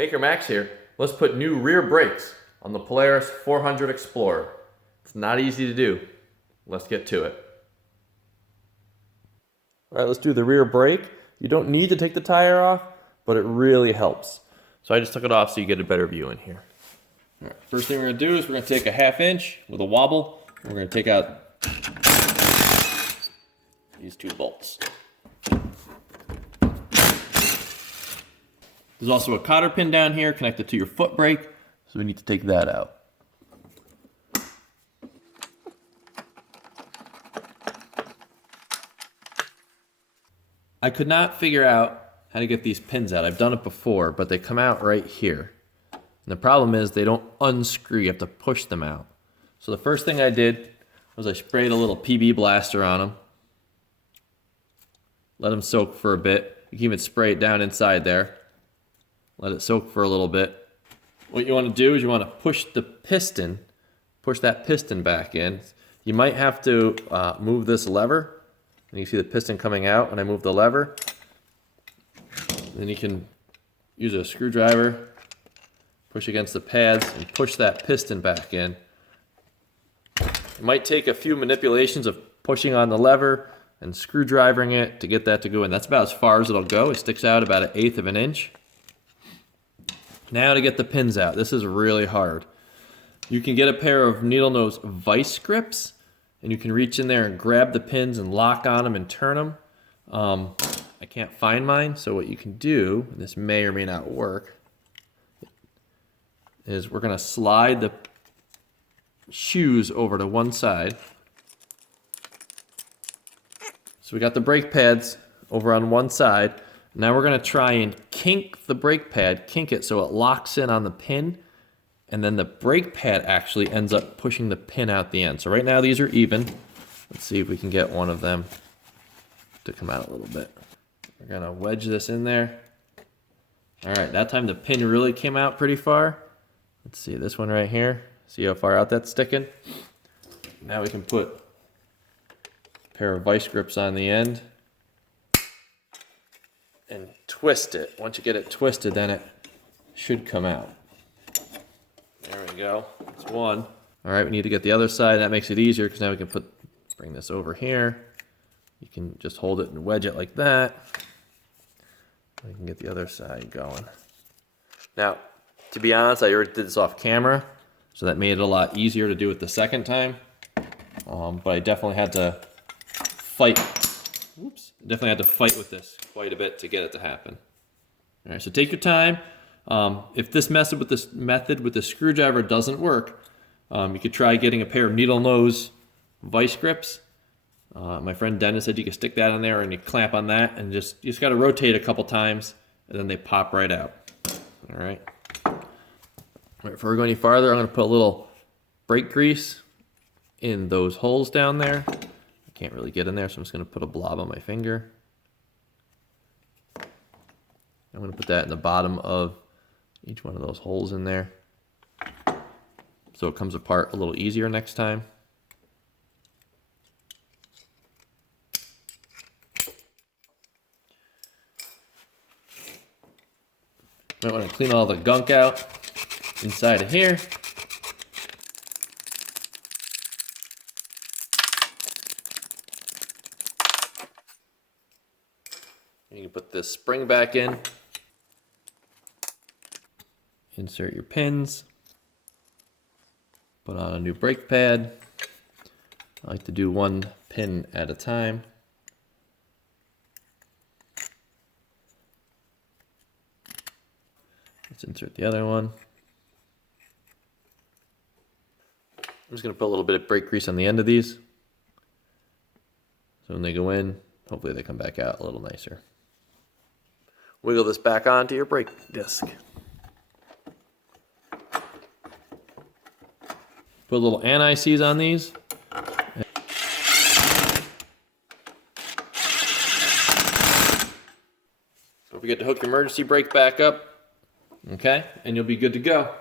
Maker Max here. Let's put new rear brakes on the Polaris 400 Xplorer. It's not easy to do. Let's get to it. All right, let's do the rear brake. You don't need to take the tire off, but it really helps. So I just took it off so you get a better view in here. All right, first thing we're gonna do is we're gonna take a 1/2 inch with a wobble. We're gonna take out these 2 bolts. There's also a cotter pin down here connected to your foot brake, so we need to take that out. I could not figure out how to get these pins out. I've done it before, but they come out right here. And the problem is they don't unscrew. You have to push them out. So the first thing I did was I sprayed a little PB blaster on them. Let them soak for a bit. You can even spray it down inside there. Let it soak for a little bit. What you want to do is you want to push the piston, push that piston back in. You might have to move this lever. And you see the piston coming out when I move the lever. Then you can use a screwdriver, push against the pads, and push that piston back in. It might take a few manipulations of pushing on the lever and screwdrivering it to get that to go in. That's about as far as it'll go. It sticks out about 1/8 of an inch. Now to get the pins out. This is really hard. You can get a pair of needle nose vice grips, and you can reach in there and grab the pins and lock on them and turn them. I can't find mine, so what you can do, and this may or may not work, is we're going to slide the shoes over to one side. So we got the brake pads over on one side. Now we're going to try and kink the brake pad, kink it so it locks in on the pin, and then the brake pad actually ends up pushing the pin out the end. So right now these are even. Let's see if we can get one of them to come out a little bit. We're going to wedge this in there. All right, that time the pin really came out pretty far. Let's see this one right here. See how far out that's sticking? Now we can put a pair of vice grips on the end and twist it. Once you get it twisted, then it should come out. There we go. That's one. All right, we need to get the other side. That makes it easier because now we can bring this over here. You can just hold it and wedge it like that. We can get the other side going. Now, to be honest, I already did this off camera, so that made it a lot easier to do it the second time. But I definitely had to fight. Oops. Definitely had to fight with this quite a bit to get it to happen. All right, so take your time. If this method with the screwdriver doesn't work, you could try getting a pair of needle nose vice grips. My friend Dennis said you could stick that in there and you clamp on that and you just got to rotate a couple times and then they pop right out. All right. All right, before we go any farther, I'm going to put a little brake grease in those holes down there. I can't really get in there, so I'm just going to put a blob on my finger. I'm going to put that in the bottom of each one of those holes in there so it comes apart a little easier next time. Might want to clean all the gunk out inside of here. You can put this spring back in. Insert your pins. Put on a new brake pad. I like to do one pin at a time. Let's insert the other one. I'm just going to put a little bit of brake grease on the end of these. So when they go in, hopefully they come back out a little nicer. Wiggle this back onto your brake disc. Put a little anti-seize on these. Don't forget to hook your emergency brake back up. Okay, and you'll be good to go.